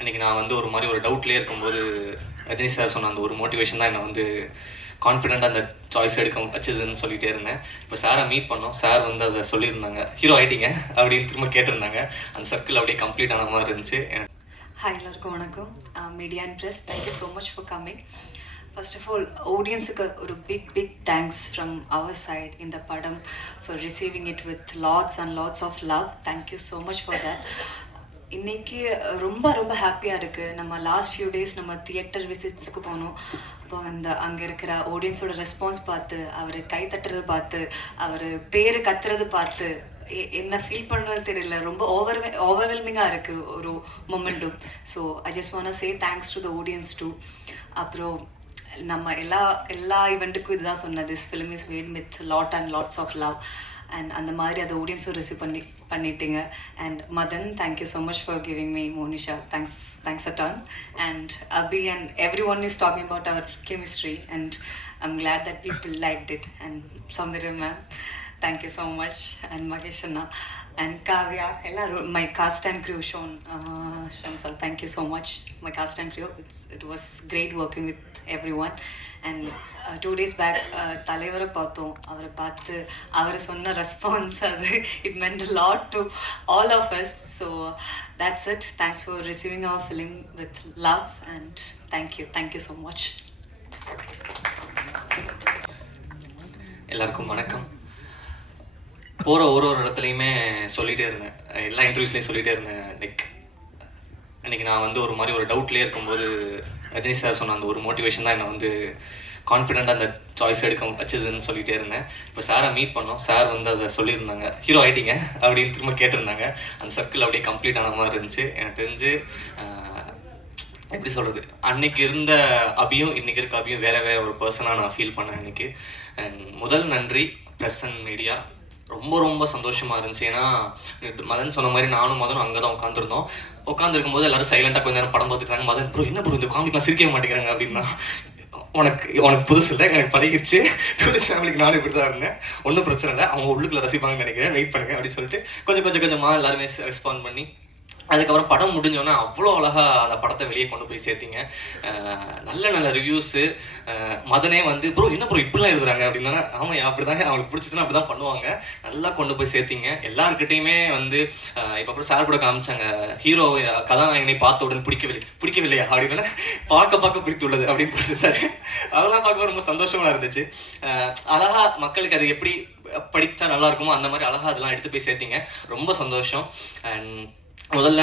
அன்றைக்கி நான் வந்து ஒரு மாதிரி ஒரு டவுட்லேயே இருக்கும்போது ரஜினி சார் சொன்ன அந்த ஒரு மோட்டிவேஷன் தான் என்னை வந்து கான்ஃபிடென்ட்டாக அந்த சாய்ஸ் எடுக்க வச்சதுன்னு சொல்லிகிட்டே இருந்தேன். இப்போ சாரை மீட் பண்ணோம். சார் வந்து அதை சொல்லியிருந்தாங்க. ஹீரோ ஆகிட்டீங்க அப்படின்னு திரும்ப கேட்டிருந்தாங்க. அந்த சர்க்கிள் அப்படியே கம்ப்ளீட் ஆன மாதிரி இருந்துச்சு. ஹாய் எல்லாருக்கும் வணக்கம். Media and press thank you so much for coming first of all ஆடியன்ஸுக்கு ஒரு big big thanks from our side இந்த படம் for receiving it with lots and lots of love thank you so much for that இன்னைக்கு ரொம்ப ரொம்ப ஹாப்பியாக இருக்குது நம்ம லாஸ்ட் ஃபியூ டேஸ் நம்ம தியேட்டர் விசிட்ஸுக்கு போனோம். அப்போ அந்த அங்கே இருக்கிற ஆடியன்ஸோட ரெஸ்பான்ஸ் பார்த்து அவர் கை தட்டுறது பார்த்து அவர் பேர் கத்துறது பார்த்து என்ன ஃபீல் பண்ணுறது தெரியல. ரொம்ப ஓவர் ஓவர்வெல்மிங்காக இருக்குது ஒரு மொமெண்ட்டும் so I just want say thanks to the audience too அப்புறம் நம்ம எல்லா எல்லா ஈவெண்ட்டுக்கும் இதுதான் சொன்னது this film is made with lot and lots of love and அந்த மாதிரி அதை ஆடியன்ஸும் ரிசீவ் பண்ணி பண்ணிட்டீங்க. And Madhan thank you so much for giving me Monisha thanks thanks a ton and Abhi and everyone is talking about our chemistry and I'm glad that people like it and Soundaryam ma'am thank you so much and Mahesh Anna and Kavya எல்லாரும் my cast and crew Shon Shon sir thank you so much my cast and crew it's it was great working with everyone and two days back தலைவரை பார்த்தோம். அவரை பார்த்து அவர் சொன்ன response அது it meant lot to all of us so that's it thanks for receiving our film with love and thank you thank you so much எல்லாருக்கும் வணக்கம். போகிற ஒரு ஒரு இடத்துலையுமே சொல்லிகிட்டே இருந்தேன். எல்லா இன்டர்வியூஸ்லேயும் சொல்லிகிட்டே இருந்தேன் லைக் அன்றைக்கி நான் வந்து ஒரு மாதிரி ஒரு டவுட்லேயே இருக்கும்போது ரஜினி சார் சொன்ன அந்த ஒரு மோட்டிவேஷன் தான் என்னை வந்து கான்ஃபிடென்ட்டாக அந்த சாய்ஸ் எடுக்க வச்சதுன்னு சொல்லிகிட்டே இருந்தேன். இப்போ சாரை மீட் பண்ணோம். சார் வந்து அதை சொல்லியிருந்தாங்க. ஹீரோ ஆயிட்டீங்க அப்படின்னு திரும்ப கேட்டிருந்தாங்க. அந்த சர்க்கிள் அப்படியே கம்ப்ளீட் ஆன மாதிரி இருந்துச்சு. எனக்கு தெரிஞ்சு எப்படி சொல்கிறது அன்னைக்கு இருந்த அபியும் இன்னைக்கு இருக்க அபியும் வேற வேற ஒரு பர்சனாக நான் ஃபீல் பண்ணேன் அன்றைக்கி முதல் நன்றி ப்ரெஸ் அண்ட் மீடியா ரொம்ப ரொம்ப சந்தோஷமா இருந்துச்சு. ஏன்னா மதன் சொன்ன மாதிரி நானும் மதனும் அங்கே தான் உட்காந்துருந்தோம் உட்காந்துருக்கும் போது எல்லாரும் சைலண்டாக கொஞ்ச நேரம் படம் பார்த்துட்டாங்க மதன் ப்ரோ என்ன ப்ரோ இந்த காமிக்கலாம் சிரிக்கவே மாட்டேங்கிறாங்க? அப்படின்னா உனக்கு உனக்கு புதுசு இல்லை எனக்கு பழகிடுச்சு டூரிஸ்ட் ஃபேமிலிக்கு நானும் இப்படி தான் இருந்தேன். ஒன்றும் பிரச்சனை இல்லை. அவங்க உள்ளுக்குள்ள ரசிப்பாங்கன்னு நினைக்கிறேன். வெயிட் பண்ணுங்க அப்படின்னு சொல்லிட்டு கொஞ்சம் கொஞ்சம் கொஞ்சமாக எல்லாருமே ரெஸ்பாண்ட் பண்ணி அதுக்கப்புறம் படம் முடிஞ்சோன்னா அவ்வளோ அழகாக அந்த படத்தை வெளியே கொண்டு போய் சேர்த்தீங்க. நல்ல நல்ல ரிவ்யூஸு மதனே வந்து ப்ரோ என்ன ப்ரோ இப்படிலாம் எழுதுறாங்க? அப்படின்னா ஆமாம் அப்படி தான் அவங்களுக்கு பிடிச்சிச்சுன்னா அப்படி தான் பண்ணுவாங்க. நல்லா கொண்டு போய் சேர்த்தீங்க. எல்லாருக்கிட்டையுமே வந்து இப்போ கூட சார் கூட காமிச்சாங்க ஹீரோ கதாநாயகனை பார்த்த உடனே பிடிக்கவில்லை பிடிக்கவில்லையா? அப்படின்னா. பார்க்க பார்க்க பிடித்துள்ளது அப்படின்னு போட்டுருந்தாரு அதெல்லாம் பார்க்க ரொம்ப சந்தோஷமாக இருந்துச்சு. அழகாக மக்களுக்கு அது எப்படி படித்தா நல்லா இருக்குமோ அந்த மாதிரி அழகா அதெல்லாம் எடுத்து போய் சேர்த்தீங்க. ரொம்ப சந்தோஷம். அண்ட் முதல்ல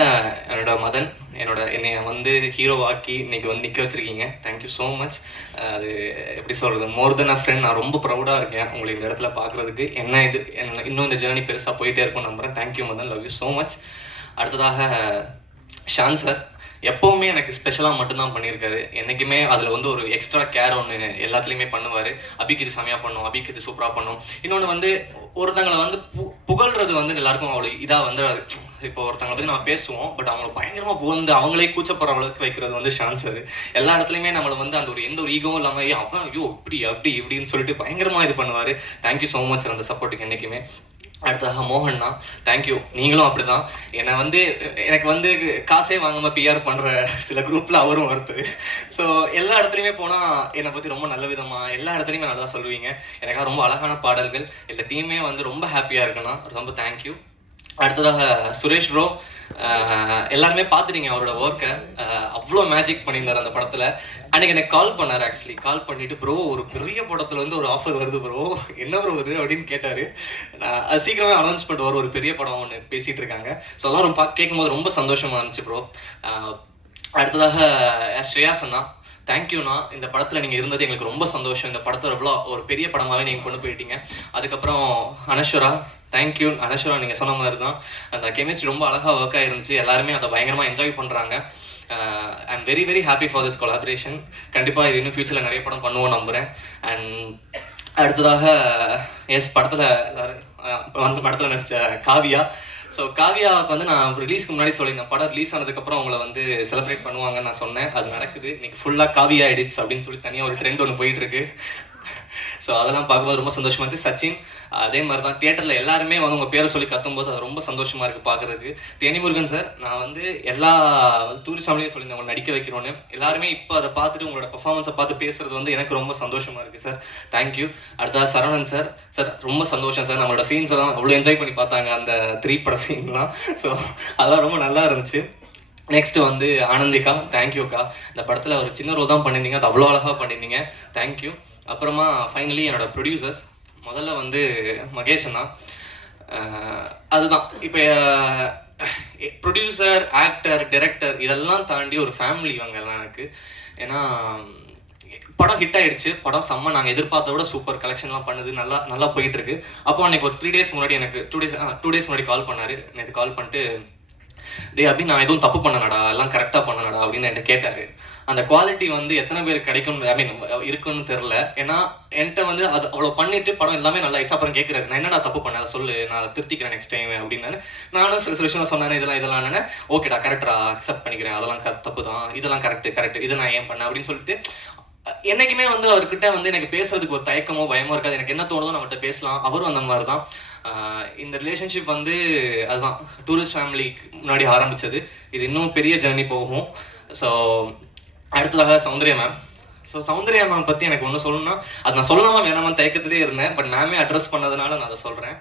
என்னோட மதன் என்னோட என்னை வந்து ஹீரோ ஆக்கி இன்னைக்கு வந்து நிற்க வச்சிருக்கீங்க. தேங்க்யூ ஸோ மச் அது எப்படி சொல்கிறது மோர் தென் அ ஃப்ரெண்ட் நான் ரொம்ப ப்ரௌடாக இருக்கேன் உங்களை இந்த இடத்துல பார்க்குறதுக்கு என்ன இது என்ன இன்னும் இந்த ஜேர்னி பெருசாக போயிட்டே இருக்கும் நம்புறேன். Thank you Madhan. Love you so much அடுத்ததாக ஷான் சார் எப்போவுமே எனக்கு ஸ்பெஷலாக மட்டும்தான் பண்ணியிருக்காரு என்றைக்குமே அதில் வந்து ஒரு எக்ஸ்ட்ரா கேர் ஒன்று எல்லாத்துலேயுமே பண்ணுவார். அபிக்கு இது செமையாக பண்ணும் அபிக்கு இது சூப்பராக பண்ணும். இன்னொன்று வந்து ஒருத்தங்களை வந்து பு புகழ்றது வந்து எல்லாருக்கும் அவ்வளோ இதாக வந்துடாது. இப்போ ஒருத்தங்களை பற்றி நம்ம பேசுவோம் பட் அவங்கள பயங்கரமாக புகழ்ந்து அவங்களே கூச்சப்படுற அளவுக்கு வைக்கிறது வந்து ஷான் எல்லா இடத்துலையுமே நம்மளை வந்து அந்த ஒரு எந்த ஒரு ஈகவும் இல்லாமல் ஐயோ அவன் ஐயோ இப்படி அப்படி இப்படின்னு சொல்லிட்டு பயங்கரமாக இது பண்ணுவார். தேங்க்யூ ஸோ மச் சார் அந்த சப்போர்ட்டுக்கு என்றைக்குமே அடுத்ததாக மோகன்னா தேங்க்யூ நீங்களும் அப்படிதான். என்னை வந்து எனக்கு வந்து காசே வாங்காமல் பிஆர் பண்ணுற சில குரூப்பில் அவரும் ஒருத்தர். ஸோ எல்லா இடத்துலையுமே போனால் என்னை பற்றி ரொம்ப நல்ல விதமா எல்லா இடத்துலையுமே நல்லா சொல்லுவீங்க. எனக்காக ரொம்ப அழகான பாடல்கள். இந்த டீமே வந்து ரொம்ப ஹாப்பியாக இருக்குன்னா ரொம்ப தேங்க்யூ அடுத்ததாக சுரேஷ் ப்ரோ எல்லாருமே பார்த்துட்டீங்க அவரோட ஒர்க்கை அவ்வளோ மேஜிக் பண்ணியிருந்தார் அந்த படத்தில். அன்னைக்கு எனக்கு கால் பண்ணார் ஆக்சுவலி கால் பண்ணிட்டு ப்ரோ ஒரு பெரிய படத்தில் வந்து ஒரு ஆஃபர் வருது ப்ரோ என்ன ப்ரோ வருது அப்படின்னு கேட்டார். நான் அது சீக்கிரமே அனௌன்ஸ்மெண்ட் வரும். ஒரு பெரிய படம் ஒன்று பேசிகிட்டு இருக்காங்க. ஸோ எல்லாம் ரொம்ப கேட்கும்போது ரொம்ப சந்தோஷமாக இருந்துச்சு ப்ரோ அடுத்ததாக ஸ்ரேயா அண்ணா. தேங்க்யூண்ணா இந்த படத்தில் நீங்கள் இருந்தது எங்களுக்கு ரொம்ப சந்தோஷம். இந்த படத்தை எவ்வளோ ஒரு பெரிய படமாகவே நீங்கள் கொண்டு போயிட்டீங்க. அதுக்கப்புறம் அனஸ்வரா தேங்க்யூ அனஸ்வரா நீங்கள் சொன்ன மாதிரி தான் அந்த கெமிஸ்ட்ரி ரொம்ப அழகாக ஒர்க் ஆயிருந்துச்சு. எல்லாருமே அதை பயங்கரமாக என்ஜாய் பண்ணுறாங்க I am very very happy for this collaboration கண்டிப்பாக இது இன்னும் ஃபியூச்சரில் நிறைய படம் பண்ணுவோம் நம்புகிறேன் அண்ட் அடுத்ததாக எஸ் படத்தில் வந்து படத்தில் நடித்த காவியா. ஸோ காவியாவுக்கு வந்து நான் ரிலீஸ்க்கு முன்னாடி சொல்லியிருந்தேன். படம் ரிலீஸ் ஆனதுக்கப்புறம் அவங்கள வந்து செலிப்ரேட் பண்ணுவாங்கன்னு நான் சொன்னேன். அது நடக்குது. இன்னைக்கு ஃபுல்லாக காவியா எடிட்ஸ் அப்படின்னு சொல்லி தனியாக ஒரு ட்ரெண்ட் ஒன்று போயிட்டு இருக்கு. ஸோ அதெல்லாம் பார்க்கும்போது ரொம்ப சந்தோஷமாக இருக்குது சச்சின் அதே மாதிரி தான் தியேட்டரில் எல்லாருமே வந்து உங்கள் பேரை சொல்லி கத்தும்போது அது ரொம்ப சந்தோஷமாக இருக்குது பார்க்குறதுக்கு. தேனிமுருகன் சார் நான் வந்து எல்லா டூரிஸ்ட் சொல்லி சொல்லியிருந்தேன் உங்களை நடிக்க வைக்கிறோன்னு எல்லாருமே இப்போ அதை பார்த்துட்டு உங்களோட பர்ஃபார்மன்ஸை பார்த்து பேசுறது வந்து எனக்கு ரொம்ப சந்தோஷமாக இருக்குது சார். தேங்க்யூ அடுத்தது சரவணன் சார். சார் ரொம்ப சந்தோஷம் சார். நம்மளோட சீன்ஸ் எல்லாம் அவ்வளோ என்ஜாய் பண்ணி பார்த்தாங்க அந்த த்ரீ பட சீன்லாம் ஸோ அதெல்லாம் ரொம்ப நல்லா இருந்துச்சு. நெக்ஸ்ட் வந்து ஆனந்திக்கா தேங்க்யூக்கா இந்த படத்தில் ஒரு சின்ன ரோல் தான் பண்ணியிருந்தீங்க. அது அவ்வளோ அழகாக பண்ணியிருந்தீங்க. தேங்க்யூ அப்புறமா ஃபைனலி என்னோடய ப்ரொடியூசர்ஸ் முதல்ல வந்து மகேஷ் அண்ணா. அதுதான். இப்போ ப்ரொடியூசர் ஆக்டர் டிரெக்டர் இதெல்லாம் தாண்டி ஒரு ஃபேமிலி இவங்கெல்லாம் எனக்கு. ஏன்னா படம் ஹிட் ஆயிடுச்சு. படம் செம்ம நாங்கள் எதிர்பார்த்த விட சூப்பர் கலெக்ஷன்லாம் பண்ணுது. நல்லா நல்லா போயிட்டு இருக்கு. அப்போ அன்னைக்கு ஒரு த்ரீ டேஸ் முன்னாடி எனக்கு டூ டேஸ் டூ டேஸ் முன்னாடி கால் பண்ணாரு. நேற்று கால் பண்ணிட்டு டேய் அப்படி நான் எதுவும் தப்பு பண்ணனடா எல்லாம் கரெக்டாக பண்ணனடா அப்படின்னு என்கிட்ட கேட்டாரு. அந்த குவாலிட்டி வந்து எத்தனை பேர் கிடைக்கும் ஐ மீன் இருக்குன்னு தெரில ஏன்னா என்கிட்ட வந்து அது அவ்வளோ பண்ணிட்டு படம் எல்லாமே நல்லா ஆயிடுச்சு. அப்புறம் கேட்குறாரு நான் என்னடா தப்பு பண்ண? சொல்லு நான் திருத்திக்கிறேன் நெக்ஸ்ட் டைம் அப்படின்னு. நானும் சில சில விஷயம் சொன்னேன் இதெல்லாம் இதெல்லாம் என்னென்ன ஓகேடா கரெக்டா அக்செப்ட் பண்ணிக்கிறேன். அதெல்லாம் க- தப்பு தான் இதெல்லாம் கரெக்ட் கரெக்ட் இதை நான் ஏன் பண்ணேன்? அப்படின்னு சொல்லிட்டு என்னைக்குமே வந்து அவர்கிட்ட வந்து எனக்கு பேசுறதுக்கு ஒரு தயக்கமோ பயமோ இருக்காது. எனக்கு என்ன தோணுதோ நான் அவர்கிட்ட பேசலாம். அவரும் அந்த மாதிரி தான். இந்த ரிலேஷன்ஷிப் வந்து அதுதான். டூரிஸ்ட் ஃபேமிலிக்கு முன்னாடி ஆரம்பித்தது இது இன்னும் பெரிய ஜேர்னி போகும். ஸோ அடுத்ததாக Soundarya ma'am so Soundarya ma'am பற்றி எனக்கு ஒன்று சொல்லணும்னா அது நான் சொல்லலாமா வேணாமான்னு தயக்கத்துலேயே இருந்தேன். பட் மேமே அட்ரஸ் பண்ணதுனால நான் அதை சொல்கிறேன்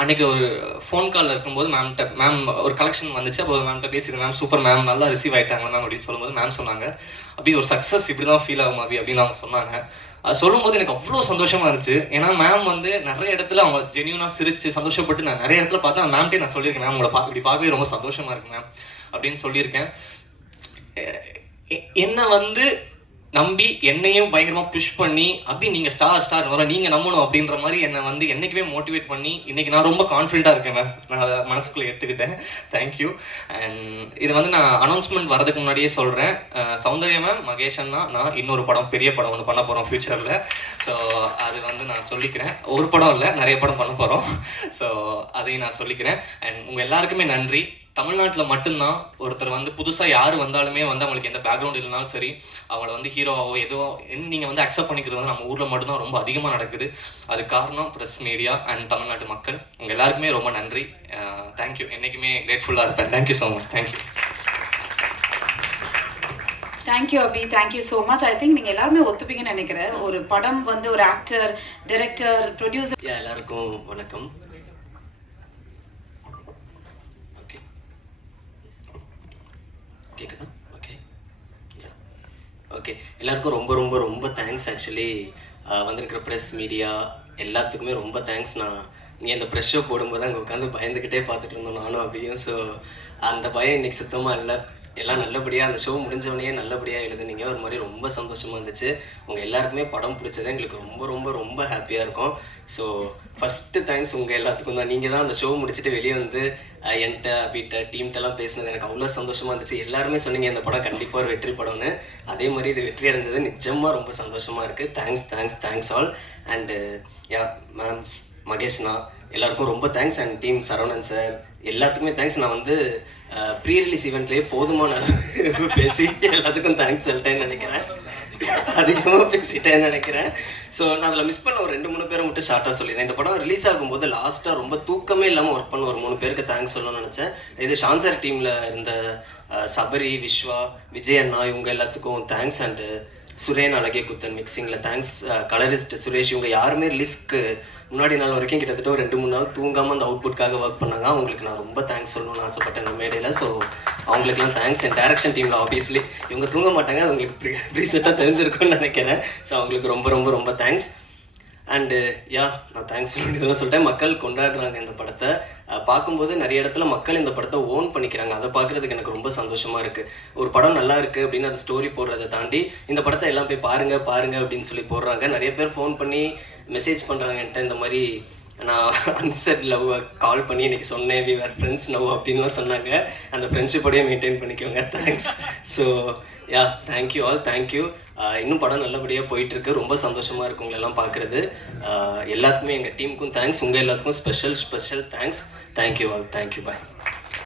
அன்றைக்கி ஒரு ஃபோன் காலில் இருக்கும்போது மேம்கிட்ட மேம் ஒரு கலெக்ஷன் வந்துச்சு. அப்போ மேம்கிட்ட பேசியிருந்தேன் மேம் சூப்பர் மேம் நல்லா ரிசீவ் ஆகிட்டாங்க மேம் அப்படின்னு சொல்லும்போது மேம் சொன்னாங்க. அப்படி ஒரு சக்ஸஸ் இப்படி தான் ஃபீல் ஆகும் அப்படி அப்படின்னு அவங்க சொன்னாங்க. அது சொல்லும்போது எனக்கு அவ்வளோ சந்தோஷமா இருந்துச்சு. ஏன்னா மேம் வந்து நிறைய இடத்துல அவங்க ஜென்யூனாக சிரிச்சு சந்தோஷப்பட்டு நான் நிறைய இடத்துல பார்த்தா மேம்கிட்டே நான் சொல்லியிருக்கேன். மேம் உங்களை பா இப்படி பார்க்கவே ரொம்ப சந்தோஷமா இருக்கு மேம் அப்படின்னு சொல்லியிருக்கேன். எ- என்னை வந்து நம்பி என்னையும் பயங்கரமா புஷ் பண்ணி அப்படி நீங்க ஸ்டார் ஸ்டார் வர நீங்க நம்பணும் அப்படின்ற மாதிரி என்னை வந்து என்னைக்குமே மோட்டிவேட் பண்ணி இன்னைக்கு நான் ரொம்ப கான்ஃபிடென்ட்டா இருக்கேன் மேம் நான் அதை மனசுக்குள்ள எடுத்துக்கிட்டேன். தேங்க்யூ அண்ட் இது வந்து நான் அனௌன்ஸ்மெண்ட் வரதுக்கு முன்னாடியே சொல்றேன். சௌந்தர்யா மேம் மகேஷ் அண்ணா நான் இன்னொரு படம் பெரிய படம் ஒன்று பண்ண போறோம் ஃபியூச்சர்ல ஸோ அது வந்து நான் சொல்லிக்கிறேன். ஒரு படம் இல்லை நிறைய படம் பண்ண போறோம். ஸோ அதையும் நான் சொல்லிக்கிறேன். அண்ட் உங்க எல்லாருக்குமே நன்றி. தமிழ்நாட்டில் மட்டும்தான் ஒருத்தர் வந்து புதுசாக யார் வந்தாலுமே வந்து அவங்களுக்கு எந்த பேக்ரவுண்ட் இல்லைனாலும் சரி அவங்கள வந்து ஹீரோவோ ஏதோ நீங்கள் வந்து அக்செப்ட் பண்ணிக்கிறது வந்து நம்ம ஊரில் மட்டும்தான் ரொம்ப அதிகமாக நடக்குது. அது காரணம் ப்ரெஸ் மீடியா அண்ட் தமிழ்நாட்டு மக்கள். உங்கள் எல்லாருக்குமே ரொம்ப நன்றி. தேங்க்யூ என்றைக்குமே கிரேட்ஃபுல்லாக இருப்பேன். Thank you so much thank you thank you Abhi thank you so much I think நீங்கள் எல்லாருமே ஒத்துப்பீங்கன்னு நினைக்கிறேன். ஒரு படம் வந்து ஒரு ஆக்டர் டைரக்டர் ப்ரொடியூசர் எல்லாருக்கும் வணக்கம் ஓகே கேட்குதா ஓகே ஓகே எல்லாருக்கும் ரொம்ப ரொம்ப ரொம்ப தேங்க்ஸ் ஆக்சுவலி வந்திருக்கிற ப்ரெஸ் மீடியா எல்லாத்துக்குமே ரொம்ப தேங்க்ஸ் நான் நீங்கள் அந்த ப்ரெஷ் ஷோ போடும்போது அங்கே உட்காந்து பயந்துக்கிட்டே பார்த்துட்டு இருந்தோம் நானும் அப்படியும் ஸோ அந்த பயம் இன்னைக்கு சுத்தமாக இல்லை. எல்லாம் நல்லபடியாக அந்த ஷோ முடிஞ்சவனையே நல்லபடியாக எழுதுனீங்க. ஒரு மாதிரி ரொம்ப சந்தோஷமாக இருந்துச்சு. உங்கள் எல்லாருக்குமே படம் பிடிச்சது. எங்களுக்கு ரொம்ப ரொம்ப ரொம்ப ஹாப்பியாக இருக்கும். ஸோ ஃபஸ்ட்டு தேங்க்ஸ் உங்கள் எல்லாத்துக்கும் தான். நீங்கள் தான் அந்த ஷோ முடிச்சுட்டு வெளியே வந்து என்கிட்ட அபிட்ட டீம்கிட்டலாம் பேசினது எனக்கு அவ்வளோ சந்தோஷமாக இருந்துச்சு. எல்லாருமே சொன்னீங்க இந்த படம் கண்டிப்பாக ஒரு வெற்றி படம்னு. அதே மாதிரி இது வெற்றி அடைஞ்சது. நிஜமாக ரொம்ப சந்தோஷமாக இருக்குது thanks thanks thanks all and yeah ma'ams மகேஷ்னா எல்லாருக்கும் ரொம்ப thanks and team Saravanan sir எல்லாத்துக்குமே தேங்க்ஸ் நான் வந்து ப்ரீ ரிலீஸ் ஈவெண்ட்லேயே போதுமான அளவு பேசி எல்லாத்துக்கும் தேங்க்ஸ் சொல்லிட்டேன்னு நினைக்கிறேன். அதிகமாக பேசிட்டேன்னு நினைக்கிறேன். ஸோ நான் அதில் மிஸ் பண்ண ஒரு ரெண்டு மூணு பேரை மட்டும் ஷார்ட்டாக சொல்லிடுறேன். இந்த படம் ரிலீஸ் ஆகும்போது லாஸ்ட்டாக ரொம்ப தூக்கமே இல்லாமல் ஒர்க் பண்ண ஒரு மூணு பேருக்கு தேங்க்ஸ் சொல்லணும்னு நினச்சேன். இது ஷான்சர் டீமில் இருந்த சபரி விஸ்வா விஜய் அண்ணா இவங்க எல்லாத்துக்கும் தேங்க்ஸ் அண்டு சுரேன் அழகே குத்தன் மிக்சிங்கில் தேங்க்ஸ் கலரிஸ்ட் சுரேஷ் இவங்க யாருமே லிஸ்க்கு முன்னாடி நாள் வரைக்கும் கிட்டத்தட்ட ஒரு ரெண்டு மூணு நாள் தூங்காமல் அந்த அவுட்புட்காக ஒர்க் பண்ணாங்க. அவங்களுக்கு நான் ரொம்ப தேங்க்ஸ் சொல்லணும்னு ஆசைப்பட்டேன் இந்த மேடையில். ஸோ அவங்களுக்குலாம் தேங்க்ஸ் என் டேரக்ஷன் டீமில் ஆப்வியஸ்லி இவங்க தூங்க மாட்டாங்க. அது உங்களுக்கு ப்ரீசெட்டாக தெரிஞ்சிருக்கும்னு நினைக்கிறேன். ஸோ அவங்களுக்கு ரொம்ப ரொம்ப ரொம்ப தேங்க்ஸ் அண்டு யா நான் தேங்க்ஸ் சொல்ல வேண்டியதெல்லாம் சொல்லிட்டேன். மக்கள் கொண்டாடுறாங்க இந்த படத்தை. பார்க்கும்போது நிறைய இடத்துல மக்கள் இந்த படத்தை ஓன் பண்ணிக்கிறாங்க. அதை பார்க்குறதுக்கு எனக்கு ரொம்ப சந்தோஷமாக இருக்குது ஒரு படம் நல்லா இருக்குது அப்படின்னு அது ஸ்டோரி போடுறதை தாண்டி இந்த படத்தை எல்லாம் போய் பாருங்கள் பாருங்கள் அப்படின்னு சொல்லி போடுறாங்க. நிறைய பேர் ஃபோன் பண்ணி மெசேஜ் பண்ணுறாங்க என்கிட்ட இந்த மாதிரி நான் அன்செட் லவ் கால் பண்ணி இன்னைக்கு சொன்னேன். வி வேர் ஃப்ரெண்ட்ஸ் லவ் அப்படின்லாம் சொன்னாங்க. அந்த ஃப்ரெண்ட்ஷிப்போடையே மெயின்டைன் பண்ணிக்கோங்க. Thanks so yeah thank you all thank you இன்னும் படம் நல்லபடியாக போயிட்டுருக்கு. ரொம்ப சந்தோஷமாக இருக்கு உங்களெல்லாம் பார்க்குறது எல்லாத்துக்குமே எங்கள் டீமுக்கும் தேங்க்ஸ் உங்கள் எல்லாத்துக்கும் special special thanks thank you all thank you bye